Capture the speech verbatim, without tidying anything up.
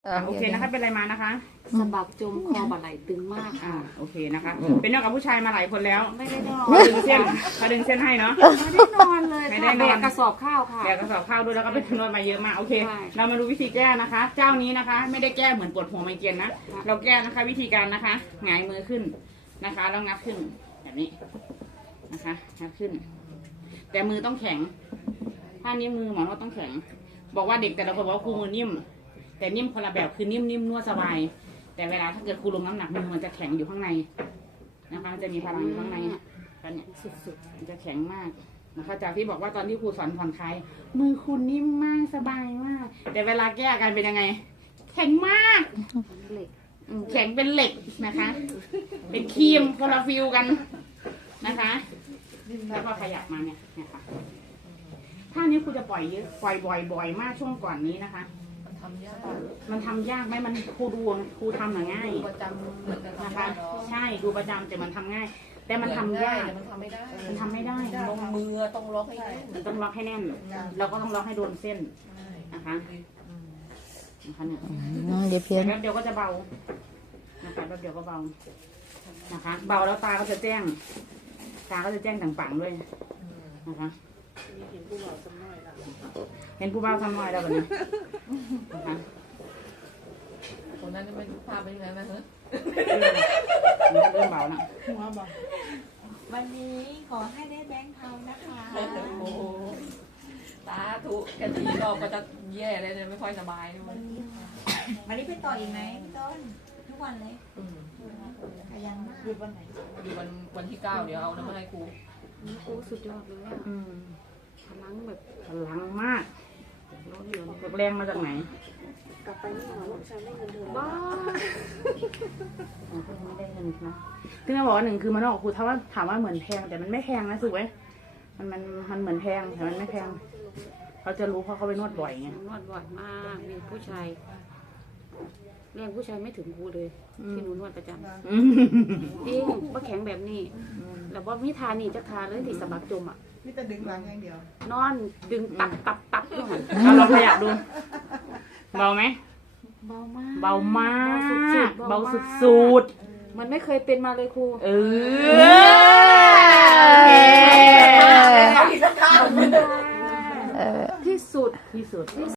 โอเคนะคะเป็นอะไรมานะคะสะบักจมคอบ่าไหลตึงมากอ่าโอเคนะคะเป็นนอนกับผู้ชายมาหลายคนแล้วไม่ได้นอนเขาดึงเส้นเขาดึงเส้นให้เนาะไม่ได้นอนเลยไม่ได้นอนแบกกระสอบข้าวค่ะแกกระสอบข้าวด้วยแล้วก็ไปนวดมาเยอะมากโอเคใช่เรามาดูวิธีแก้นะคะ เจ้านี้นะคะ ไม่ได้แก้เหมือนปวดหัวไมเกรนนะเราแก้นะคะ วิธีการนะคะหงายมือขึ้นนะคะแล้วงัดขึ้นแบบนี้นะคะงัดขึ้น แต่มือต้องแข็งถ้านิ้วมือหมอนวดต้องแข็ง บอกว่าเด็กแต่ละคนบอกว่าครูมือนิ่มแต่นิ่มคนละแบบคือนิ่มนิ่มนวดสบายแต่เวลาถ้าเกิดครูลงน้ำหนักมือมันจะแข็งอยู่ข้างในนะคะมันจะมีพลังอยู่ข้างในกันเนี่ยสุดๆมันจะแข็งมากนะคะจากที่บอกว่าตอนที่ครูสอนผ่อนคลายมือคุณนิ่มมากสบายมากแต่เวลาแก้อาการเป็นยังไงแข็งมากอืมแข็งเป็นเหล็กนะคะเป็นครีมคนละฟิลกันนะคะแล้วก็ขยับมาเนี่ยเนี่ยค่ะท่านี้ครูจะปล่อยเยอะปล่อยบ่อยๆมากช่วงก่อนนี้นะคะทำยากมันทำยากไหมมันครูดูครูทำหน่ะง่ายประจำเหมือนกันนะคะ ใช่ดูประจำแต่มันทำง่าย แต่มันทำยากแต่มันทำไม่ได้มันทำไม่ได้ลงมือต้องล็อกให้แน่นมันต้องล็อกให้แน่นเราก็ต้องล็อกให้โดนเส้นนะคะนะคะเนี่ยอืมเดี๋ยวเพี้ยนแป๊บเดียวก็จะเบานะคะแป๊บเดียวก็เบานะคะ เบาแล้วตาก็จะแจ้ง ตาก็จะแจ้งต่างๆด้วยนะคะเห็นผู้เบาซ้ำน้อยแล้วแบบนี้นะคะคนนั้นไม่รู้ภาพเป็นยังไงนะเฮ้ยเริ่มเริ่มเบาแล้ววันนี้ขอให้ได้แบงค์เทานะคะโอ้โหสาธุแค่ทีก็ก็จะแย่เลยเนี่ยไม่ค่อยสบายด้วยวันนี้วันนี้ไปต่ออีกไหมพี่ต้นทุกวันเลยขยันมากหยุดวันไหนอยู่วันวันที่เก้าเดี๋ยวเอาน้ำมาให้ครูโอ้สุดยอดเลยอะอืมพลังแบบพลังมากร้อนเหลืองแรงมาจากไหนกลับไปนี่หมอลูกชายได้เงินเดือนบ้าอ๋อเขาไม่ได้เงินนะที่แม่บอกว่าหนึ่งคือมันออกครูถ้าว่าถามว่าเหมือนแพงแต่มันไม่แพงนะสุกเว้ยมันมันมันเหมือนแพงแต่มันไม่แพงเขาจะรู้เพราะเขาไปนวดบ่อยไงนวดบ่อยมากมีผู้ชายแรงผู้ชายไม่ถึงกูเลยที่หนูนวดประจำอืมจริงว่าแข็งแบบนี้แล้วว่ามิทานี่จะทาเลยที่สะบักจมอ่ะนี่จะดึงหลังอย่างเดียวนอนดึงตับตับตับอยู่หันเราลองขยับดูเบาไหมเบามากเบามากเบาเบาสุดสุดๆมันไม่เคยเป็นมาเลยครูๆเออเออที่สุดที่สุด